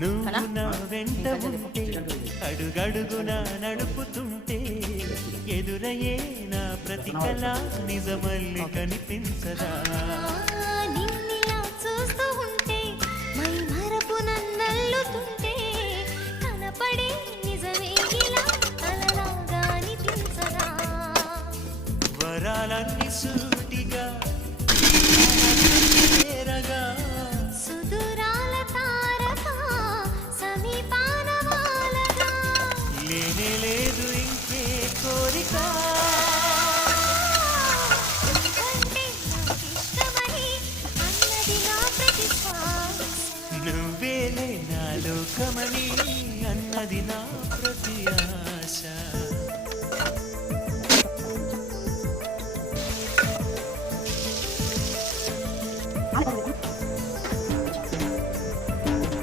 నువ్వు నా వెంట ఉంటే అడుగడుగునా నడుపుతుంటే ఎదురయ్యే నా ప్రతి కళ నిజమల్లి కనిపించదా నిన్నిలా చూస్తూ ఉంటే మై మరపు నన్నల్లుతుంటే కనపడే నిజమే ఇలా కలలాగా అనిపించదా వరాలన్నీ సూటిగా చేరగా సుదూరాల తారక సమీపాన వాలగా లేనే లేదు ఇంకే కోరిక అంటే నాకిష్టమని అన్నది నా ప్రతి శ్వాస నువ్వేలే నా లోకమని అన్నది నా ప్రతి ఆశ